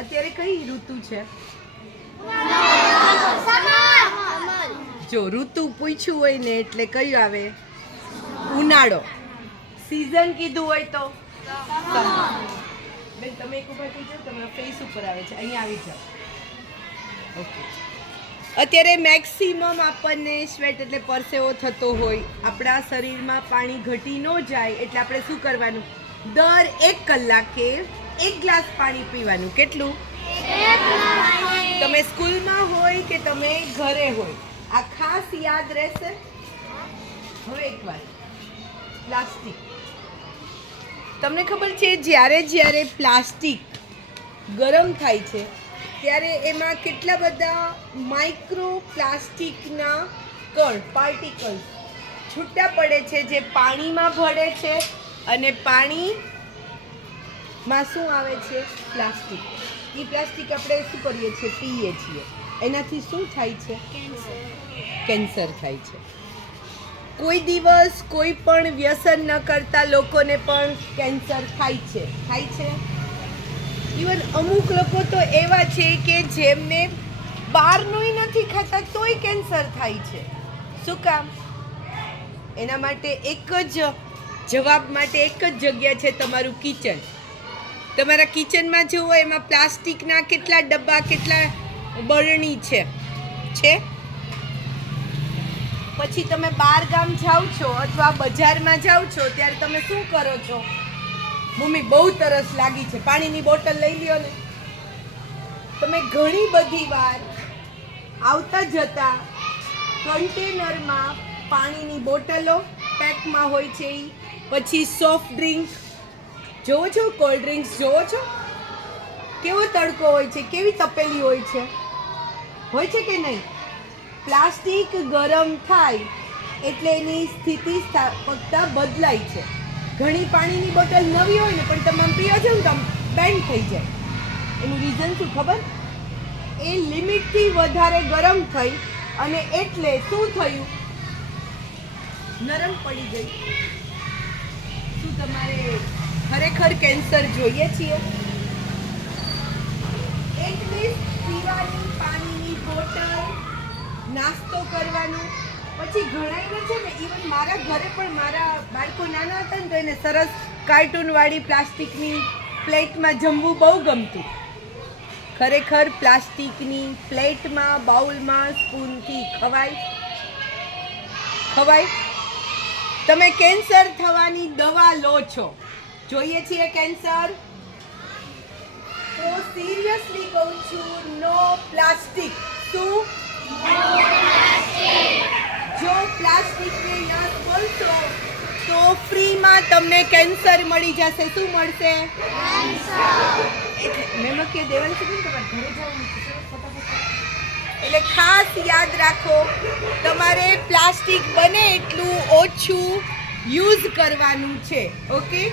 અત્યારે કઈ ઋતુ છે? જો ઋતુ પૂછ્યું હોય ને એટલે કયું આવે? ઉનાળો. સીઝન કીધું હોય તો બેન તમે એક ઉભા થઈ જાઓ, તમારા ફેસ ઉપર આવે છે, અહીંયા આવી જાઓ. ઓકે. અત્યારે મેક્સિમમ આપણને સ્વેટ એટલે પરસેવો થતો હોય, આપણા શરીરમાં પાણી ઘટી ન જાય એટલે આપણે શું કરવાનું? દર 1 કલાકે 1 ગ્લાસ પાણી પીવાનું. કેટલું? તમે સ્કૂલમાં હોય કે તમે ઘરે હોય, આ ખાસ યાદ રહેશે. હવે એક વાત, પ્લાસ્ટિક. તમને ખબર છે જ્યારે પ્લાસ્ટિક ગરમ થાય છે ત્યારે એમાં કેટલા બધા માઇક્રો પ્લાસ્ટિકના કણ પાર્ટિકલ્સ છૂટા પડે છે જે પાણીમાં ભળે છે અને પાણીમાં શું આવે છે? પ્લાસ્ટિક. એ પ્લાસ્ટિક આપણે શું કરીએ છીએ? પીએ છીએ. એનાથી શું થાય છે? કેન્સર થાય છે. કોઈ દિવસ કોઈ પણ વ્યસન ન કરતા લોકોને પણ કેન્સર થાય છે. ઇવન અમુક લોકો તો એવા છે કે જેમને બહારનું નથી ખાતા તોય કેન્સર થાય છે. શું કામ? એના માટે એક જ જવાબ માટે એક જ જગ્યા છે, તમારું કિચન. તમારા કિચનમાં જુઓ, એમાં પ્લાસ્ટિકના કેટલા ડબ્બા, કેટલા બરણી છે. પછી તમે બહાર ગામ જાઓ છો અથવા બજારમાં જાઓ છો ત્યારે તમે શું કરો છો? મમ્મી બહુ તરસ લાગી છે, પાણીની બોટલ લઈ લ્યો ને. તમે ઘણી બધી વાર આવતા જતા કન્ટેનરમાં પાણીની બોટલો પેકમાં હોય છે. પછી સોફ્ટ ડ્રિંક જોવો છો, કોલ્ડ ડ્રિંક્સ જોવો છો, કેવો તડકો હોય છે, કેવી તપેલી હોય છે કે નહીં? પ્લાસ્ટિક ગરમ થાય એટલે એની સ્થિતિ સ્થાપકતા બદલાય છે. ઘણી પાણીની બોટલ નવી હોય ને પણ તમે પીઓ છો ને તો બેન્ડ થઈ જાય. એનું રીઝન શું ખબર? એ લિમિટથી વધારે ગરમ થઈ અને એટલે શું થયું? નરમ પડી ગઈ. શું તમારે ખરેખર કેન્સર જોઈએ છીએ? એટલીસ્ટ પીવાની પાણીની બોટલ, નાસ્તો કરવાનું. પછી ઘણાઈને છે ને, ઇવન મારા ઘરે પણ મારા બાળકો નાના હતા ને તો એને સરસ કાર્ટૂનવાળી પ્લાસ્ટિકની પ્લેટમાં જમવું બહુ ગમતું. ખરેખર પ્લાસ્ટિકની પ્લેટમાં, બાઉલમાં, સ્પૂનથી ખવાય? તમે કેન્સર થવાની દવા લો છો. જોઈએ છીએ કેન્સર? તો સિરિયસલી કહું છું, નો પ્લાસ્ટિક. શું? જો પ્લાસ્ટિકને યાદ બોલશો તો ફ્રીમાં તમને કેન્સર મળી જશે. શું મળશે? મેં કે દેવાની છે ને, તમારે ઘરે જવાનું છે ફટાફટ. એટલે ખાસ યાદ રાખો, તમારે પ્લાસ્ટિક બને એટલું ઓછું યુઝ કરવાનું છે. ઓકે?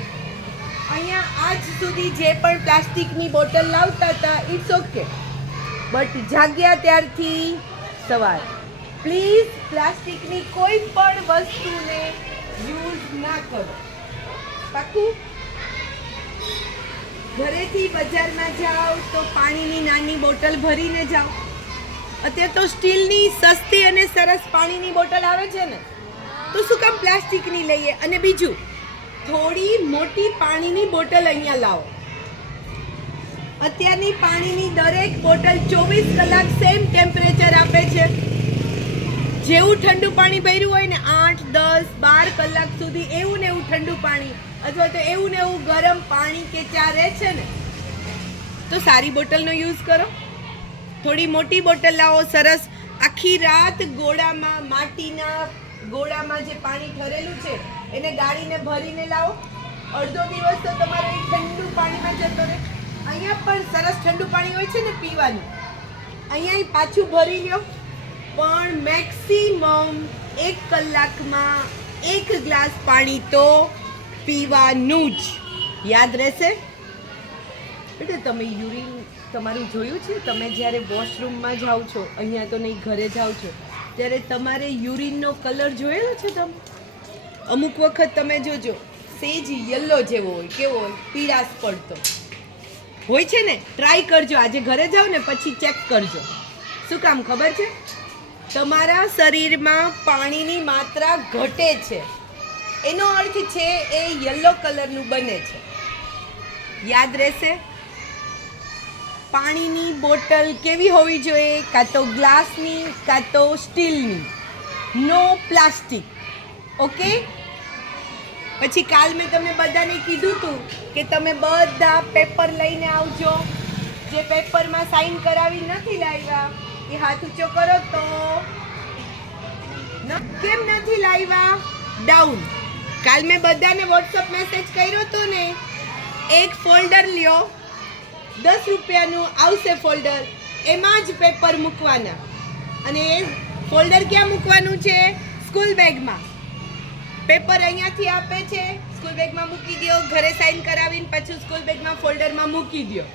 અહીંયા આજ સુધી જે પણ પ્લાસ્ટિકની બોટલ લાવતા હતા, ઇટ્સ ઓકે, બટ જાગ્યા ત્યારથી સવાર પ્લીઝ પ્લાસ્ટિકની કોઈ પણ વસ્તુને યુઝ ના કરો. પાકું? ઘરેથી બજારમાં જાઓ તો પાણીની નાની બોટલ ભરીને જાઓ. અત્યારે તો સ્ટીલની સસ્તી અને સરસ પાણીની બોટલ આવે છે ને, તો શું કામ પ્લાસ્ટિકની લઈએ? અને બીજું, થોડી મોટી પાણીની બોટલ અહીંયા લાવો. અત્યારની પાણીની દરેક બોટલ 24 કલાક સેમ ટેમ્પરેચર આપે છે. જેવું ઠંડુ પાણી ભર્યું હોય ને 8, 10, 12 કલાક સુધી એવું ને એવું ઠંડુ પાણી અથવા તો એવું ને એવું ગરમ પાણી કે ચા રહે છે ને, તો સારી બોટલનો યુઝ કરો. થોડી મોટી બોટલ લાવો, સરસ આખી રાત ગોળામાં, માટીના ગોળામાં જે પાણી ઠરેલું છે એને ગાળીને ભરીને લાવો. અડધો દિવસ તો તમારે ઠંડુ પાણીમાં જતો રહે. અહીંયા પણ સરસ ઠંડુ પાણી હોય છે ને પીવાનું, અહીંયા પાછું ભરી લ્યો. પણ મેક્સિમમ 1 કલાકમાં 1 ગ્લાસ પાણી તો પીવાનું જ. યાદ રહેશે બેટા? તમે યુરિન તમારું જોયું છે? તમે જ્યારે વોશરૂમમાં જાઓ છો, અહીંયા તો નહીં, ઘરે જાઓ છો, ત્યારે તમારે યુરિનનો કલર જોયેલો છે તમે? અમુક વખત તમે જોજો સેજ યલો જેવો હોય. કેવો હોય? પીળાશ પડતો. હોય છે ને, ટ્રાય કરજો. આજે ઘરે જાઓ ને પછી ચેક કરજો. શું કામ ખબર છે? તમારા શરીરમાં પાણીની માત્રા ઘટે છે, એનો અર્થ છે એ યલો કલરનું બને છે. યાદ રહેશે? પાણીની બોટલ કેવી હોવી જોઈએ? કાં તો ગ્લાસની કાં તો સ્ટીલની, નો પ્લાસ્ટિક. ઓકે? પછી કાલ મેં તમને બધાને કીધું હતું કે તમે બધા પેપર લઈને આવજો. જે પેપરમાં સાઈન કરાવી નથી લાવ્યા એ હાથ ઊંચો કરો તો. કેમ નથી લાવ્યા? ડાઉન. કાલ મેં બધાને વોટ્સઅપ મેસેજ કર્યો હતો ને, એક ફોલ્ડર લ્યો, 10 રૂપિયાનું આવશે ફોલ્ડર, એમાં જ પેપર મૂકવાના. અને એ ફોલ્ડર ક્યાં મૂકવાનું છે? સ્કૂલ બેગમાં. પેપર અહીંયાથી આપે છે, સ્કૂલ બેગમાં મૂકી દો. ઘરે સાઈન કરાવીને પાછું સ્કૂલ બેગમાં ફોલ્ડરમાં મૂકી દો.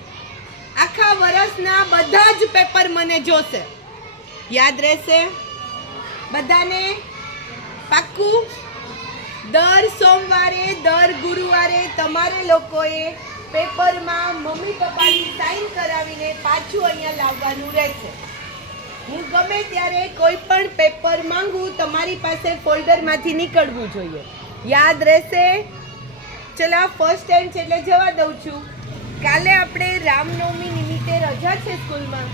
આખા વર્ષના બધા જ પેપર મને જોશે. યાદ રહેશે બધાને? પાક્કું? દર સોમવારે, દર ગુરુવારે તમારે લોકોએ પેપરમાં મમ્મી પપ્પાની સાઈન કરાવીને પાછું અહીંયા લાવવાનું રહેશે. હું ગમે ત્યારે કોઈ પણ પેપર માંગું, તમારી પાસે ફોલ્ડરમાંથી નીકળવું જોઈએ. યાદ રહેશે? ચલો, ફર્સ્ટ ટાઈમ છે એટલે જવા દઉં છું. કાલે આપણે રામનવમી નિમિત્તે રજા છે સ્કૂલમાં,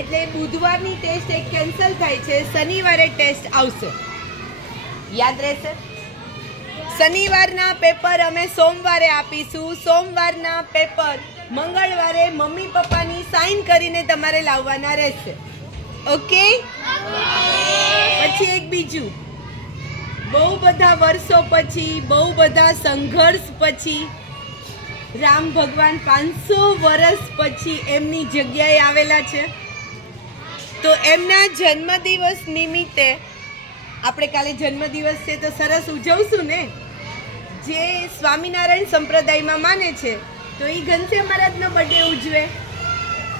એટલે બુધવારની ટેસ્ટ એક કેન્સલ થાય છે, શનિવારે ટેસ્ટ આવશે. યાદ રહેશે? શનિવારના પેપર અમે સોમવારે આપીશું. સોમવારના પેપર મંગળવારે મમ્મી પપ્પાની સાઈન કરીને તમારે લાવવાના રહેશે. ઓકે? પછી એક બીજું, બહુ બધા વર્ષો પછી, બહુ બધા સંઘર્ષ પછી રામ ભગવાન 500 વર્ષ પછી એમની જગ્યાએ આવેલા છે. તો એમના જન્મદિવસ નિમિત્તે આપણે કાલે જન્મદિવસ છે તો સરસ ઉજવશું ને. જે સ્વામિનારાયણ સંપ્રદાયમાં માને છે તો એ ઘનશ્યામ મહારાજનો બર્થડે ઉજવે,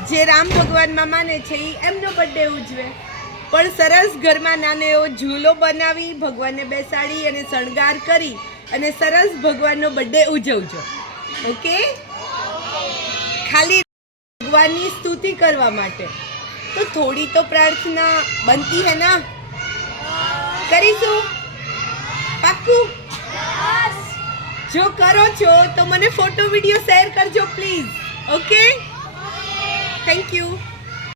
જે રામ ભગવાનમાં માને છે એ એમનો બર્થડે ઉજવે. પણ સરસ ઘરમાં નાનો એવો ઝૂલો બનાવી, ભગવાનને બેસાડી અને શણગાર કરી અને સરસ ભગવાનનો બર્થડે ઉજવજો. ઓકે? ખાલી ભગવાનની સ્તુતિ કરવા માટે તો થોડી તો પ્રાર્થના બનતી હે ના? કરીશું? પાક્કું? જો કરો છો તો મને ફોટો વિડીયો શેર કરજો પ્લીઝ. ઓકે? Thank you.